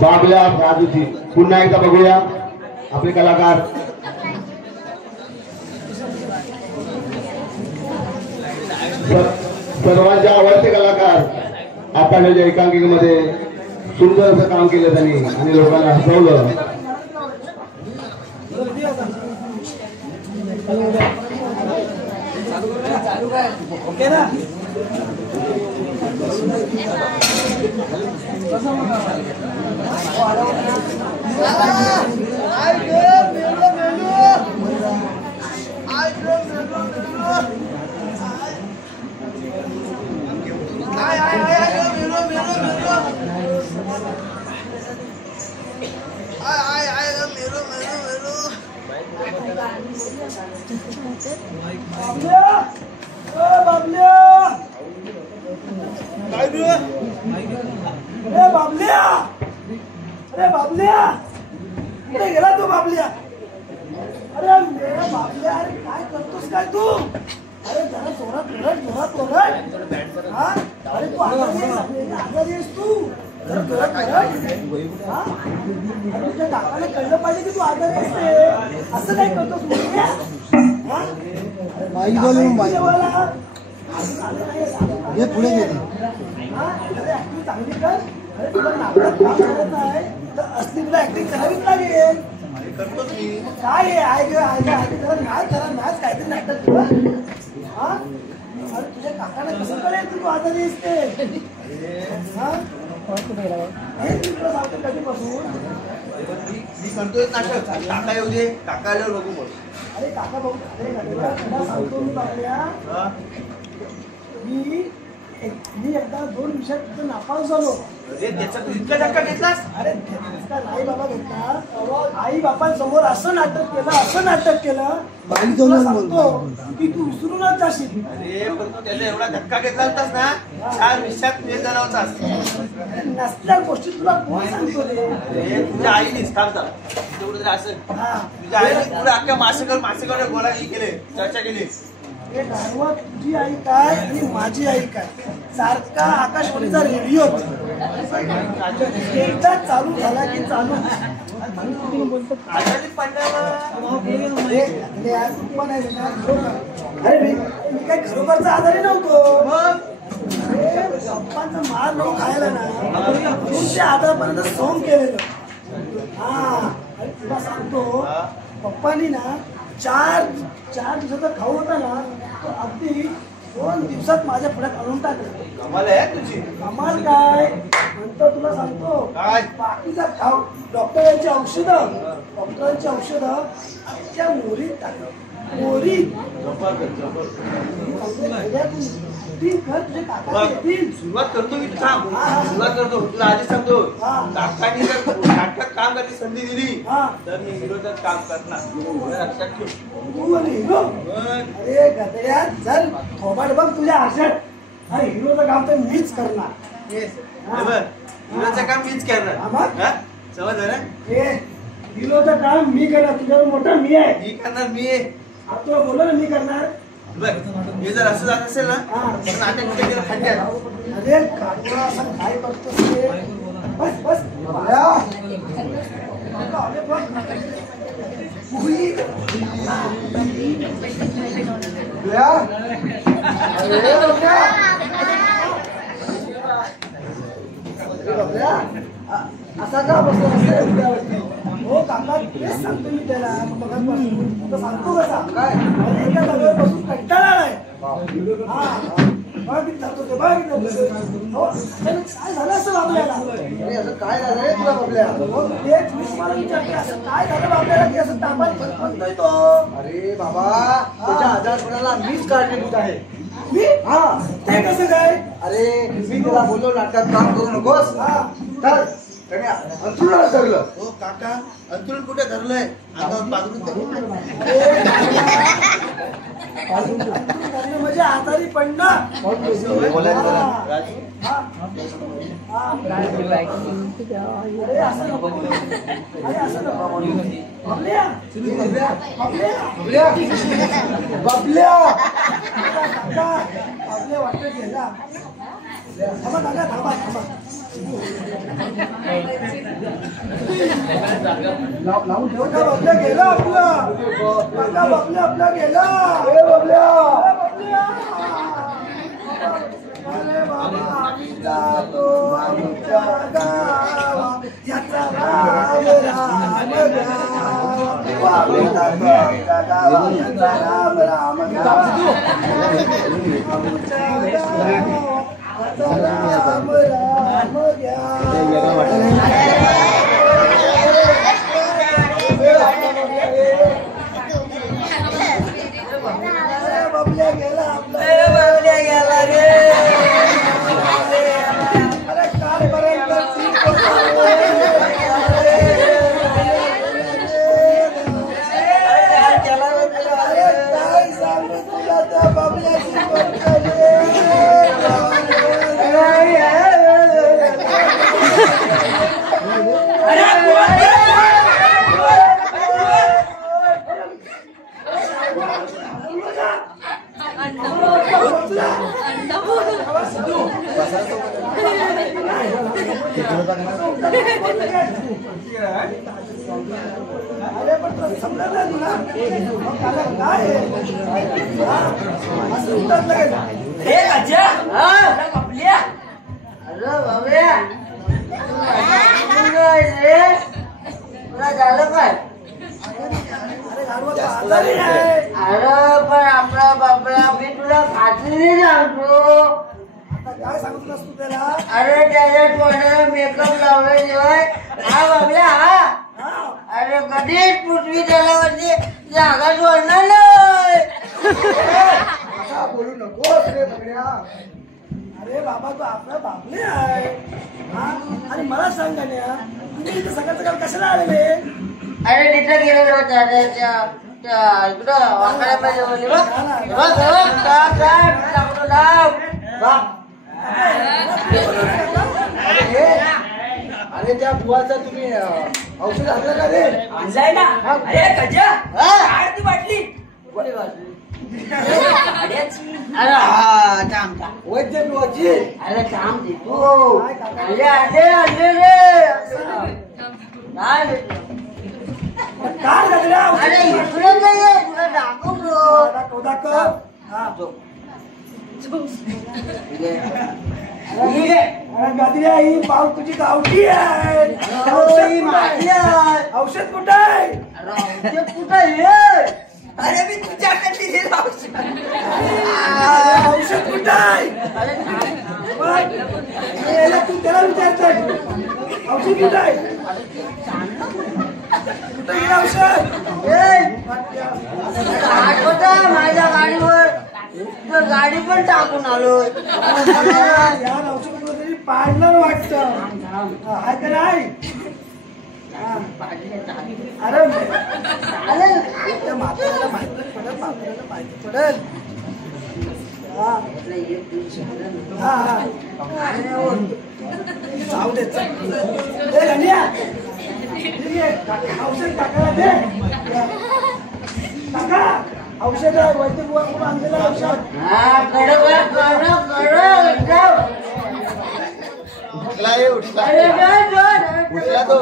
बाबल्या राजूची पुन्हा एकदा बघूया आपले कलाकार सर्वांच्या आवडते कलाकार आताच्या एकांकिकेमध्ये सुंदर असं काम केलं त्यांनी आणि लोकांना हसवलं. अरे बाबल्या कुठे गेला तू बाबल्या? अरे मेरा बाबल्या, अरे काय करतोस काय तू? अरे जरा जोरात ओरड. हा अरे तू आजारी आहेस तू. जरा जोरात ओरड. हा तुझ्या काकाला कळलं पाहिजे की तू आजारी आहेस ते. असं काय करतोस मुलगा? हा बाई बोलून बाई हे पुढे गेले. हा अरे ऍक्टिंग चांगली कर. अरे तुला नाटकात काम करत आहे तर असली तुला ऍक्टिंग करावीच लागेल. काय आहे नाच काहीतरी नाटक तुला. हा अरे तुझ्या काकाला कसं कळेल तू आजारी असते? हा हे तुला सांगतो कधीपासून मी करतोय नाटक. काका येऊ दे, काका आल्यावर बघू बोल. अरे काका बघू तुला सांगतो मी बाबल्या, मी एकदा 2 विषयात नापास झालो. त्याचा तू इतका धक्का घेतलास? अरे नाही बाबा घेतला. आई बापांसमोर असं नाटक केलं तुला सांगतो की तू विसरूनच जाशील. अरे पण तू त्याचा एवढा धक्का घेतला होतास ना, 4 विषयात फेल झाला होतास. नसल्या गोष्टी तुला कोण सांगतो रे? अरे तुझ्या आईने थांब झाला तेवढं तरी असं. तुझ्या आईने पुढे अख्ख्या मासेगाव गोळा केले, चर्चा केली. तुझी आई काय आणि माझी आई काय सारखा आकाशवाणीचा रेडिओ एकदा चालू झाला की चालू. अरे मी काय खरोखरचा आजारी नव्हतो. पप्पांचा मार नको खायला ना म्हणून ते आजारपर्यंत सहन केलेलं. हा तुला सांगतो पप्पानी ना 4 दिवसाचा खाऊ होता ना तो अगदी 2 दिवसात माझ्या पुढ्यात आणून टाकलं. कमाल आहे तुझी. कमाल काय म्हणतो तुला सांगतो. काय बाकीचा खाऊ डॉक्टरांची औषधं त्या मोरीत टाकलं. मोरीत तुझे काका येतील. सुरुवात करतो मी. सुरुवात करतो तुला आधी सांगतो. काकांनी जर नाटकात काम करायची संधी दिली तर मी हिरोचं काम करणार, लक्षात ठेव. तू आणि हिरो? अरे गदड्या चल थोबाड बघ तुझ्या आरशात. अरे हिरोचं काम तर मीच करणार. हिरोचं काम मीच करणार. समजलं ना? हिरोचं काम मी करणार. तुझ्यावर मोठा मी आहे. मी करणार. मी तुला बोललो ना मी करणार. हे जर असं जात असेल ना तर नाटक कुठे केलं खड्ड्यात. अरे काका असं काय करतोस रे? बस असा का बसला? हो काका तेच सांगतो मी त्याला मगापासून. सांगतो कसा काय एका जागेवर बसून कंटाळा आलाय. काय झालं असं आपल्याला? असं काय झालंय तुला बाबल्या? तेच मी तुम्हाला विचारते असं काय झालं बाबल्याला की असं तापात फरफरतोय तो? अरे बाबा त्याच्या आजारपणाला मीच कारणीभूत आहे. मी? हा ते कसं काय? अरे मी त्याला बोललो नाटकात काम करू नकोस तर त्याने अंथरुणाला धरलं. हो काका अंथरुण कुठे धरलंय? अंगावर पाघरून म्हणजे आजारी पडणार. बाबल्या वाटत गेला. थांबा. लावून ठेव का बबल्या गेला आपला काका बबल्या आपला गेला ए बबल्या अरे बाबा आम्ही जातो आमच्या गावा याचा राम राम गावा आम्ही जातो आमच्या गावा याचा राम राम गावा आमच्या गावा याचा राम राम बबल्या गेला बबल्या गेला रे अरे कालपर्यंत अरे काय सांगू तुला त्या बबल्याची अरे पण समजा नाही तुला मग त्याला काय असं उतरलं हे राजा अरे बाबल्या अरे बाबल्या रे तुला झालं काय अरे गाडवा आजारी आहे अरे पण आपला बाबल्या मी तुला खात्री सांगतो आता काय सांगू तुलास तू त्याला अरे त्याच्या तोंडाला मेकअप लावल्याशिवाय हा बाबल्या हा अरे कधीच पृथ्वी तलावरची जागा सोडणार नाही आता बोलू नकोस रे बघड्या अरे बाबा तू आपला बाबले आहे हा आणि मला सांग गाण्या तुम्ही इथे सकाळ सकाळ कशाला आलेले अरे तिथं गेलेलो त्याच्या इकडं वाकड्यामध्ये बोलले बघ अरे त्या बुवाचा तुम्ही औषध आणलं का रे आणलाय ना अरे गजा काय ती बाटली अरे थांब वैद्य बुवाची अरे थांब दे तू अरे आले आले रे काय काय गजऱ्या अरे इकडे नाही तुला दाखवतो दाखव हा ठीक आहे अरे गजऱ्या ही पाव तुझी गावठी आहे औषध कुठं आहे औषध कुठं आहे अरे मी तुझ्याकडे दिलेलं औषध औषध कुठं आहे याला तू त्याला विचारतोय औषध कुठं आहे कुठं गेलं औषध आठवता माझ्या गाडीवर तर गाडी पण टाकून आलो यार औषध कुठेतरी पाडलं वाटतं हाय का नाही अरे त्या म्हाताऱ्याला माहिती पडेल म्हाताऱ्याला माहिती पडेल जाऊ दे गण्या औषध टाकायला दे टाका औषध वैद्य बुवा कोण आणलेलं औषध उठला रे उठला उठला तो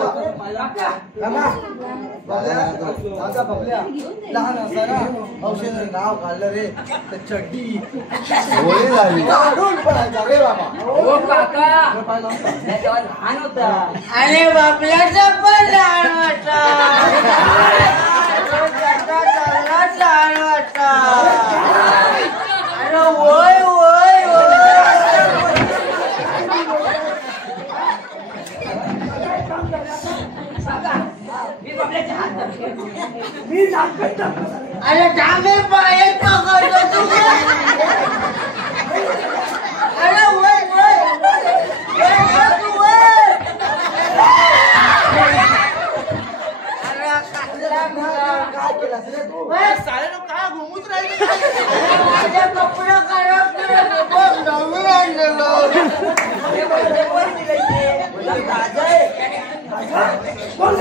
माझा बबल्या लहान असताना औषधाचं नाव काढलं रे तर चड्डी गोळी झाली काढून पडायचा रे बाबा हो काका तेव्हा लहान होता आणि बापल्याचा पण लहान होता लहान होता अरे होय होय मी नागपट्टा अरे डांगे पाय पकडतो तू अरे वय वय तू वय अरे काय केलं रे तू साले काय घुमूच राहिले माझ्या कपडे खराब केले बघ नवीन आणलेलो कोण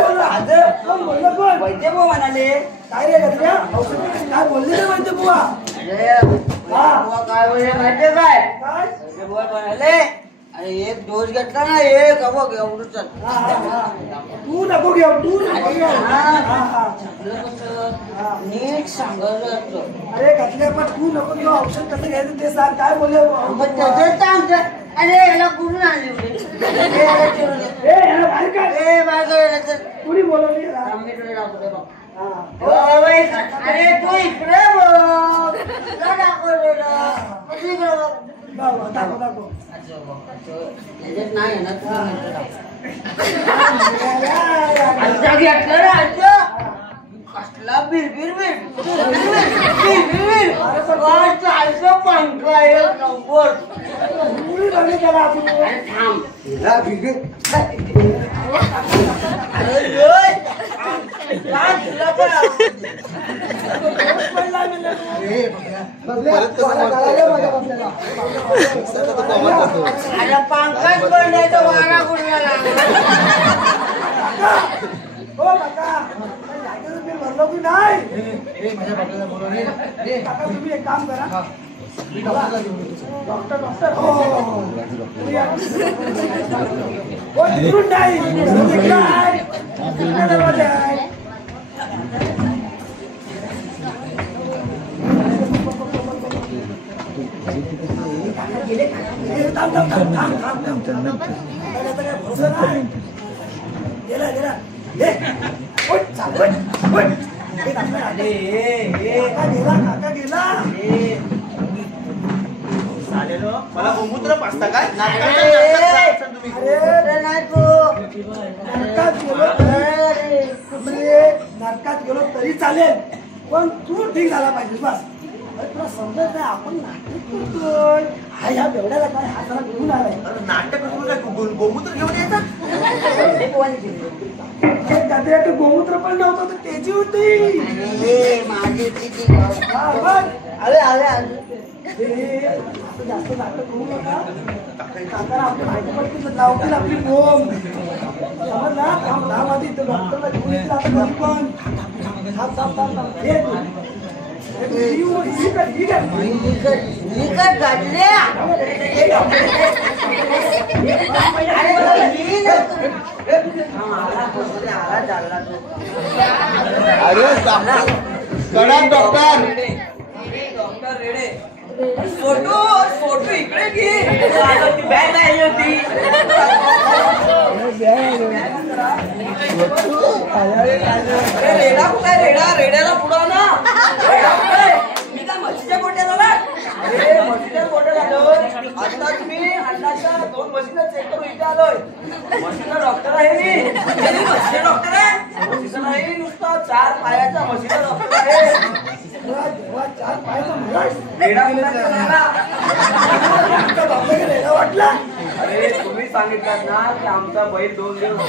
बोलला कोण वैद्य बुवा म्हणाले काय रे गजऱ्या औषध काय बोलले रे वैद्य बुवा अरे बुवा काय बोलले माहितीये काय काय वैद्य बुवा म्हणाले अरे एक डोस घेतला ना एक बघ एवढं चल. तू नको घेऊ तू नको घेऊ. नीट सांगायचं असतं. अरे घातले पण तू नको घेऊ. औषध कसं घ्यायचं ते सांग. काय बोलले त्याच्यात सांगतो. अरे याला कुठून आणली होती? याला बाहेर काय कुणी बोलवली अरे तू इकडे बघ. दाखवलेलं दाखव दाखव. त्याच्यात नाही ना घेतलं रे. कसला बिरबिर चालतं पंखा एक नंबर. अरे पंखाच बनवायचा वारा कुठला हो काका बिल भरलो की नाही. काका तुम्ही एक काम करा. डॉक्टर डॉक्टर हो तिकडून नाही गेला गेला काका गेला. मला गोमूत्र पाचता काय नरकात गेलो तरी चालेल पण तू ठीक झाला पाहिजे बस. तुला समजत नाही आपण नाटक करतोय. हा ह्या बेवड्याला काय हाताला घेऊन आलाय. नाटक गोमूत्र घेऊन यायचं. त्याच्यासाठी गोमूत्र पण नव्हतं तर त्याची होती. अरे अरे जास्त नाटक करू नका. काकाला आपली माहिती पडते लावतील आपली बोंब समजला. थांब थांब आधी डॉक्टरला घेऊन येतील आता घरी पण. थांब थांब थांब थांब हे डॉक्टर रेडे फोटो इकडे घे. बॅग नाही होती. रेडा कुठे रेड्याला पुढा ना. मी काय म्हशीच्या गोट्याला ना. म्हशीच्या गोट्याला आलोय. आता तुम्ही अंडाच्या 2 म्हशीला चेक करून इथे आलोय. म्हशीचा डॉक्टर आहे मी. म्हशीचा डॉक्टर आहे. म्हशीचा नाही नुसता 4 पायाचा म्हशीचा डॉक्टर आहे. 4 पायाचा रेडा वाटला. अरे तुम्ही सांगितलं ना की आमचा बैल 2 दिवस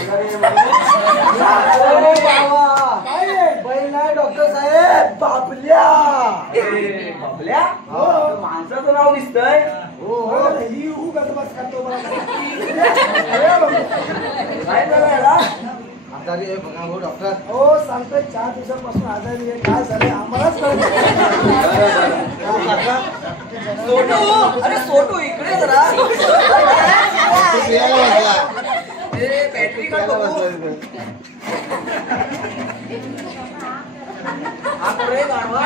बैल नाही डॉक्टर साहेब बाबल्या. बाबल्या माणसाचं नाव दिसतंय. ही उगाच बस करतो काय झालं याला. आजारी आहे बघा हो डॉक्टर. हो सांगतोय 4 दिवसांपासून आजारी आहे. काय झालं आम्हालाच सोटू. अरे सोटू इकडे जरा. बॅटरी काढ बघू. हा रे गाढवा.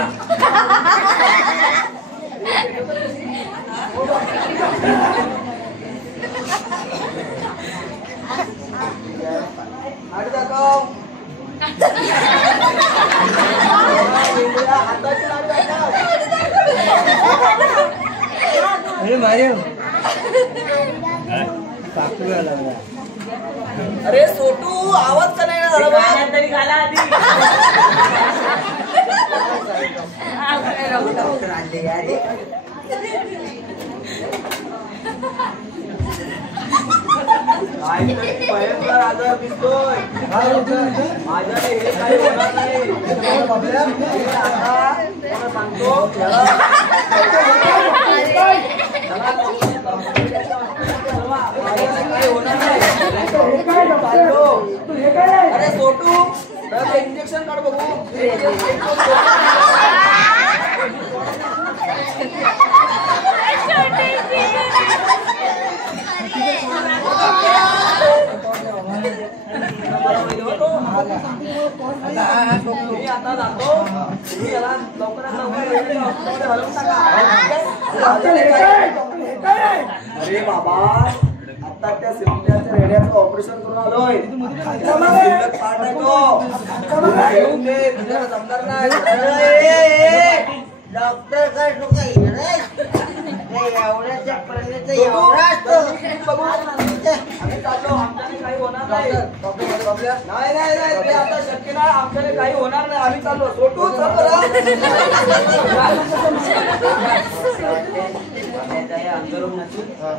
हात दाखव. हाताची लाट दाखव. अरे मारियो अरे सोटू आवाज का नाही ना झाला बा. तरी घाला आधी. डॉक्टर आणले अरे काहीतरी भयंकर आजार दिसतोय. माझ्याने हे काही होणार नाही. आता मला सांगतो अरे सोटू इंजेक्शन काढ बघू. मी आता जातो. तुम्ही याला लवकरात लवकर हॉस्पिटलमध्ये हलवून टाका. अरे बाबा, आता त्या सिमट्याच्या रेड्याचं ऑपरेशन करून आलोय. शिल्लक पार्ट आहे तो. घेऊन दे, तुझ्याला जमणार नाही. डॉक्टर काय तू काही एवढ्या चप्पलने तर एवढा असतो. आम्ही चाललो, आमच्याने काही होणार नाही. नाही नाही नाही, ते आता शक्य नाही. आमच्याने काही होणार नाही. आम्ही चाललो. सोटू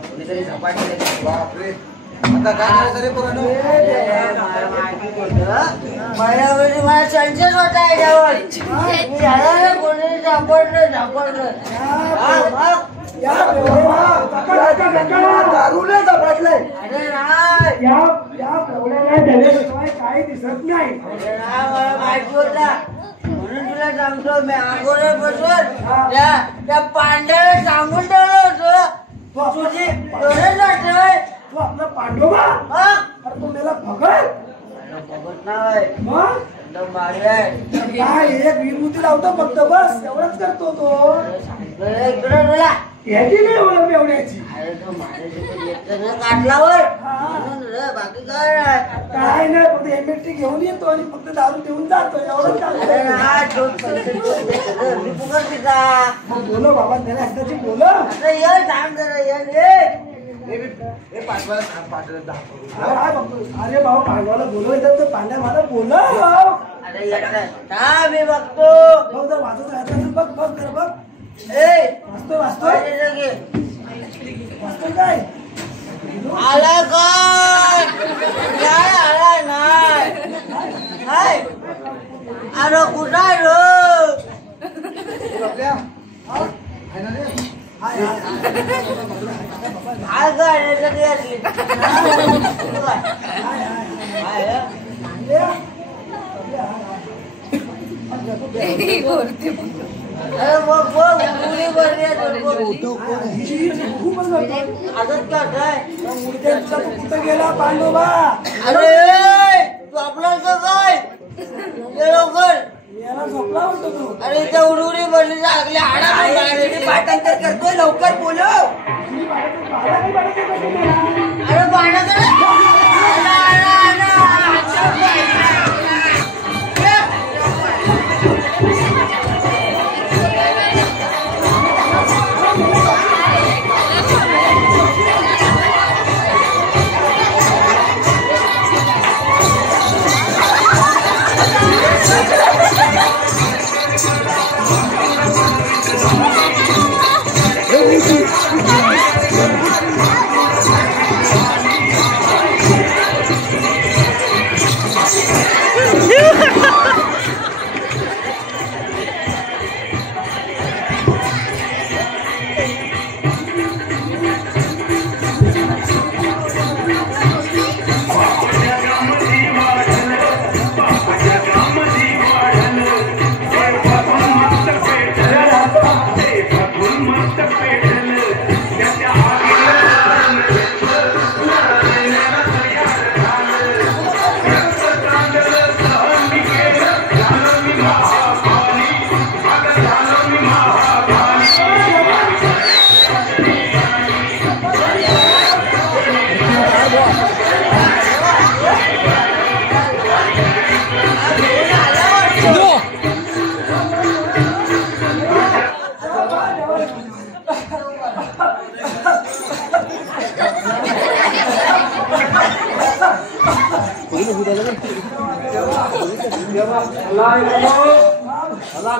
कोणीतरी झपाटले. बापरे, आता काय करायचं माझ्यावर मला संशय होता याच्यावर. कोणी सापडलं दारूने झपाटलंय. अरे नाही या प्रौढाला दिल्याशिवाय काही दिसत नाही. मला माहिती होता म्हणून तुला सांगतो. मी अगोदर बसून त्या पांड्याला सांगून ठेवलं होतं तुझी गरज वाटतंय. तू आपला पांडोबा अरे तू मेला भगत बघत नाही मग मारी आहे. काय एक विभूती लावतो फक्त, बस एवढंच करतो तो. इकडं तुला याची नाही ओळख एवढ्याची. अरे तो माझ्या काढलावर बाकी काय नाही. काय नाही, फक्त एमएसटी घेऊन येतो आणि फक्त दारू देऊन जातो. एवढंच काम करतो. बोलो बाबा, त्याला असल्याची बोलो. काय बघतो? अरे बाबा, पांडवाला बोलवायचं तर पांड्या मला बोल. मी बघतो. बघ जर वाचत राहत बघ बघ जरा बघ. वाचतोय वाचतोय काय? आला काय आला नाही. अरे कुठं आहे रो? काय काय असली अरे मग मुली भरली आदत काय तू कुठं गेला पांडोबा? अरे तू आपला काय लवकर याला झोपला होतो तू. अरे त्या उडुरी भरली लागली हाडा पाठांतर करतोय. लवकर बोलो. अरे पाण्यात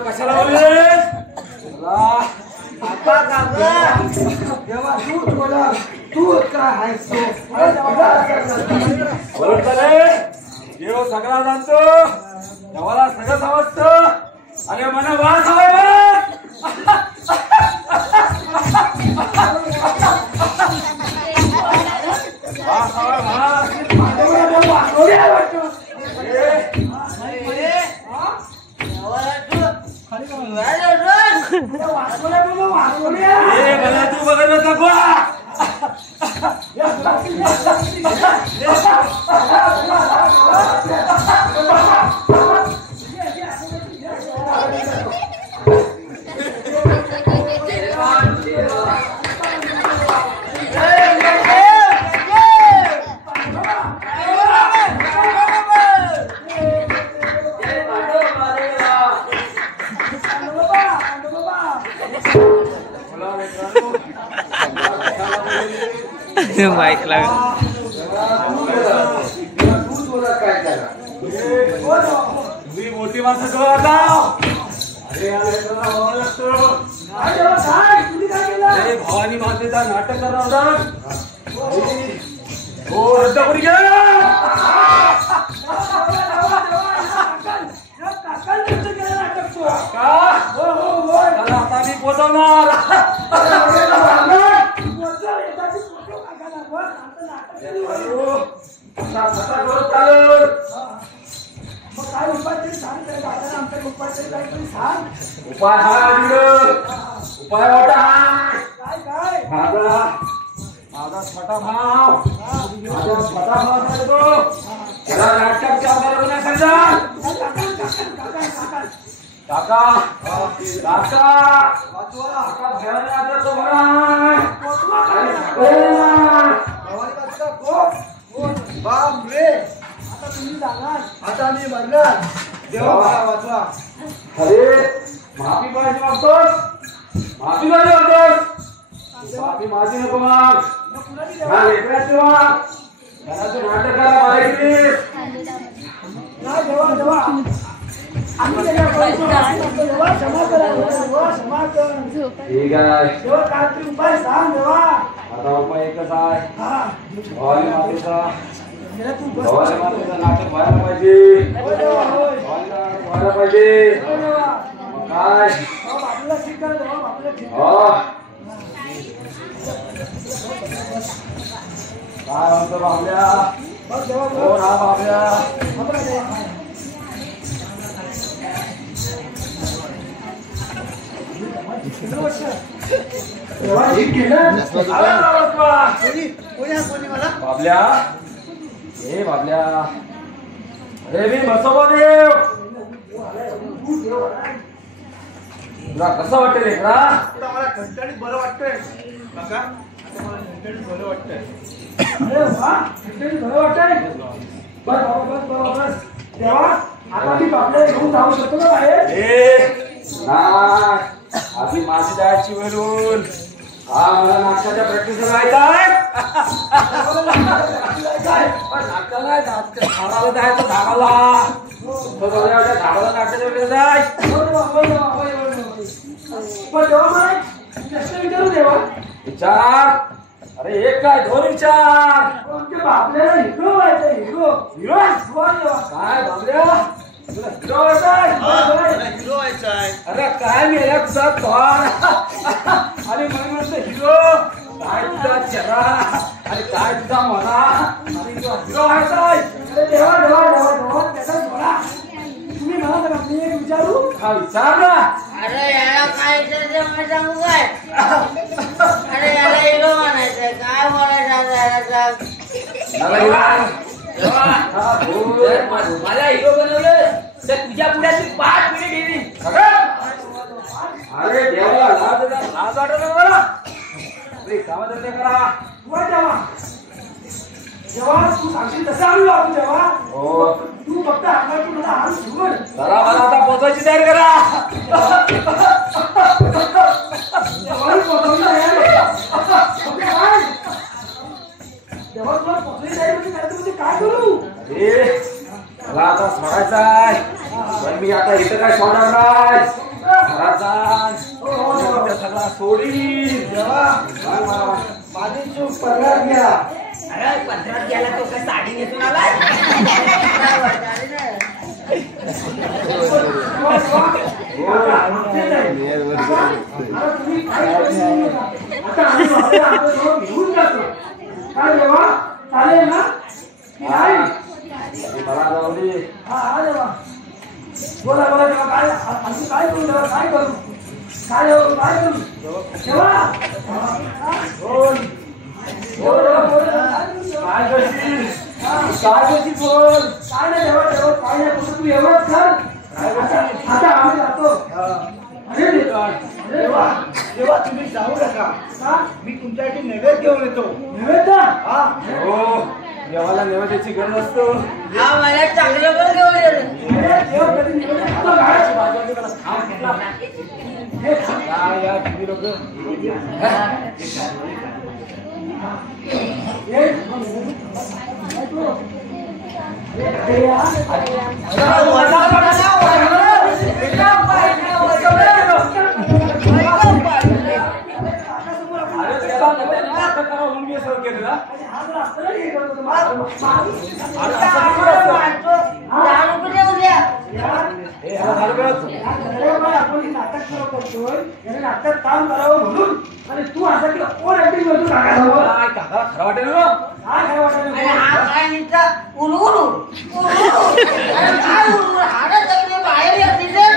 कशाला देव सगळा जाणतो, देवाला सगळं समजतं. अरे मला वास मला तू बघत नको. माईक लाग तूच बोलत काय त्याला तुम्ही मोठी माणसं कळता अरे अरे भवानी मातेचा नाटक करणार हो रद्द करून गेला आता मी पोचवणार उपाय उपाय वाटा माझा छोटा भाव त्याला नाटकाच्या आधारावर सांगा काका काका आता मी म्हणणार देवा वाचवा अरे माफी पाहिजे वागतोस माफी पाहिजे वागतोस माफी माझी नको मग लेकराची वाग घराचं नाटक करायला पाहिजे नाही देवा देवा आम्ही त्याला देवा क्षमा करा देवा क्षमा कर ठीक आहे देवा काहीतरी उपाय सांग देवा आता उपाय एकच आहे हा भवानी मातेचा गेला तू बस भवानी मातेचं नाटक व्हायला पाहिजे होय देवा होय भवानी नाटक व्हायला पाहिजे होय देवा मग काय बाबूला ठीक कर देवा बाबूला ठीक कर हो काय म्हणतो बाबल्या बस देवा हो ना बाबल्या बाबूला देवा देवा ठीक केलं बाबल्या हे बाबल्या अरे मी बसवो देव तुला कसं वाटतं लेकरा मला कंटाळीत बरं वाटतंय काका मला कंटाळीत बरं वाटतंय अरे वा कंटाळीत बरं वाटतंय बस बस देवा आता मी बापल्याला घेऊन जाऊ शकतो का बाहेर नाही आधी माझी जायची वेळून हा मला नाटकाच्या प्रॅक्टिसला जायचंय नाटकाला नाही झाडाला जायचं झाडाला झाडाला नाटकाच्या वेळेला जाय पण देवा मला प्रश्न विचारू देवा विचार अरे एक काय दोन विचार आमच्या बापल्याला हिरो व्हायचं हिरो हिरो काय बाबल्या तुला हिरो व्हायचंय अरे काय मेल्या तुझा तोंड आणि मी म्हणतो हिरो काय तुझा चेहरा आणि काय तुझा मना आणि तुझा हिरो व्हायचाय अरे देवा देवा देवा देवा त्याचा सोडा तुम्ही मला जरा मी एक विचारू हा विचार ना अरे याला काय विचारायचं मला सांगू काय अरे याला हिरो म्हणायचंय काय म्हणायचं याला मला हिरो मला हिरो बनवलं तर तुझ्या पुढ्याची 5 पिढी गेली अरे देवा लाज वाटत मला कामधंदे करा वर देवा जेव्हा तू सांगशील तसं आम्ही वागू देवा हो तू फक्त अंगातून मला हात सोड चला मला आता पोचायची तयारी करा देवाला पोचवलं आहे काय देवा तुला पोचली जाईल म्हणजे काय करू ए मला आता सोडायचं आहे पण मी आता इथं काय सोडणार नाही घरात जाण सगळा सोडी माझी चूक पगार घ्या अरे 15 गेला तो काय साडी नेसून आलाय तुम्ही काय आता आम्ही घेऊन जातो काय देवा चालेल ना की नाही मला जाऊ दे हा देवा बोला बोला देवा काय आम्ही काय करू देवा काय करू काय करू देवा बोल बोल काय करशील बोल काय नाही देवा देवा काय नाही फक्त तू एवढंच कर आता आम्ही जातो अरे देवा देवा तुम्ही जाऊ नका मी तुमच्यासाठी नैवेद्य घेऊन येतो नैवेद्य हा हो देवाला नैवेद्याची गरज असतो हा मला चांगलं पण घेऊन येतो देव कधी नैवेद्य खातो काय या तुम्ही लोक नाटक काम करावं म्हणून आणि तू असं की ओर ऍक्टिंग मधून टाकायला खरं वाटेल ना काय काय वाटत आणि हा काय नुसता उलगुलू अरे काय उलगुलू हाडं सगळे बाहेर येतील रे.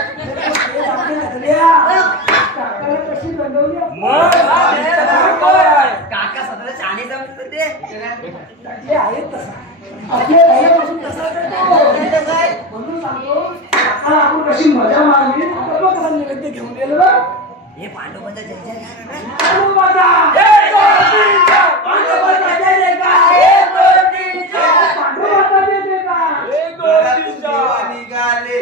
कशी बनवली काका सध्या शाणे जमत ते आहेत तसा आपल्या पहिल्यापासून तसा म्हणजे काय म्हणून सांगतो आता आपण कशी मजा मारली आता बघ कसा नैवेद्य घेऊन गेलो बघ. हे पांडवांचा जय जय पांडुबाचा पांडुबाचा जय जयकार. पांडुबाचा जय जयकार. निघाले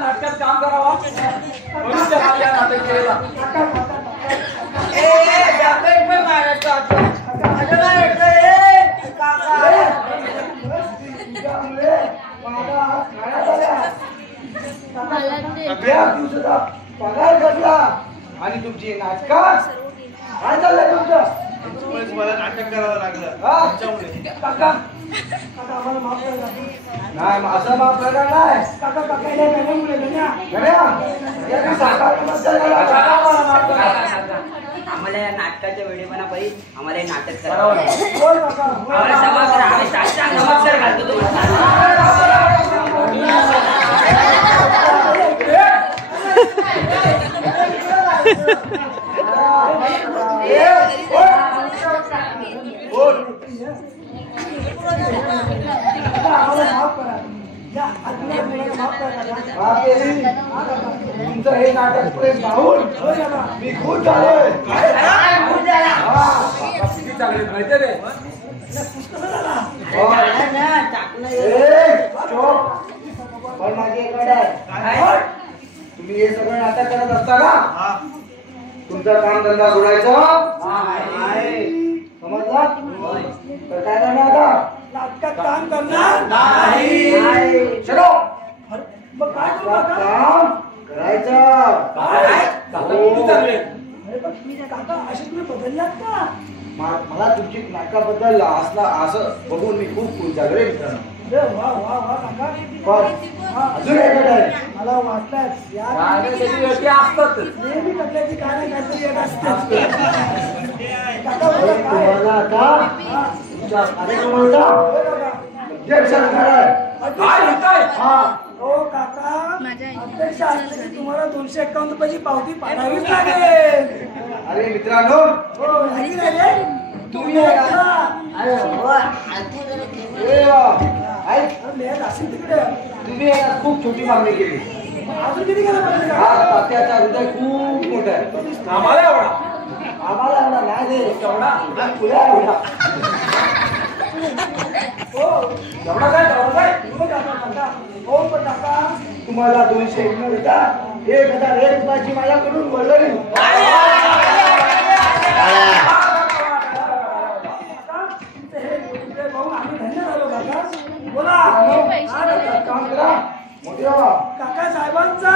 नाटकात काम करावा म्हणून त्याला नाटक केलेला पगार बदला आणि तुमची नाटकात काय चाललंय तुमचं मला नाटक करावं लागलं काका काका आम्हाला माफ करा. नाही मग असं माफ करणार नाही काका काका या गण्यामुळे गण्या साकार आम्हाला या नाटकाच्या वेळेपणा पाहिजे आम्हाला हे नाटक करावं होय काका होय. आम्हाला क्षमा करा आम्ही साष्टांग नमस्कार घालतो तुम्हाला तुमचं हे नाटक प्रेम पाहून मी खूप झालोय. चांगले माहिती रे पण माझी एक अट आहे. तुम्ही हे सगळं नाटक करत असताना तुमचं काम धंदा सोडायचं समजला तर काय करणार आता नाटकात काम करणार नाही. चलो मग काय काम करायचं. काका असे तुम्ही बदललात का मला तुमची नाटकाबद्दल असं बघून मी खूप खुश झालो रे मित्रांनो. वा वा वा काका अजून एक आहे मला वाटलं नेहमी कटल्याची काय नाही काहीतरी एक असते. तुम्हाला आता तुमच्या कार्यक्रमाचा अध्यक्ष हो काका अध्यक्ष असले की तुम्हाला 251 रुपयाची पावती पाठावीच लागेल. अरे मित्रांनो हो नाही रे तुम्ही तुम्ही खूप छोटी मागणी केली. अजून किती केलं पाहिजे तात्याचा हृदय खूप मोठा आहे. आम्हाला एवढा आम्हाला एवढा नाही रे तुला एवढा एवढा काय हो पण काका तुम्हाला 200 मिळता 1001 रुपयाची माझ्याकडून वळली. बोला काम करा काका साहेबांचा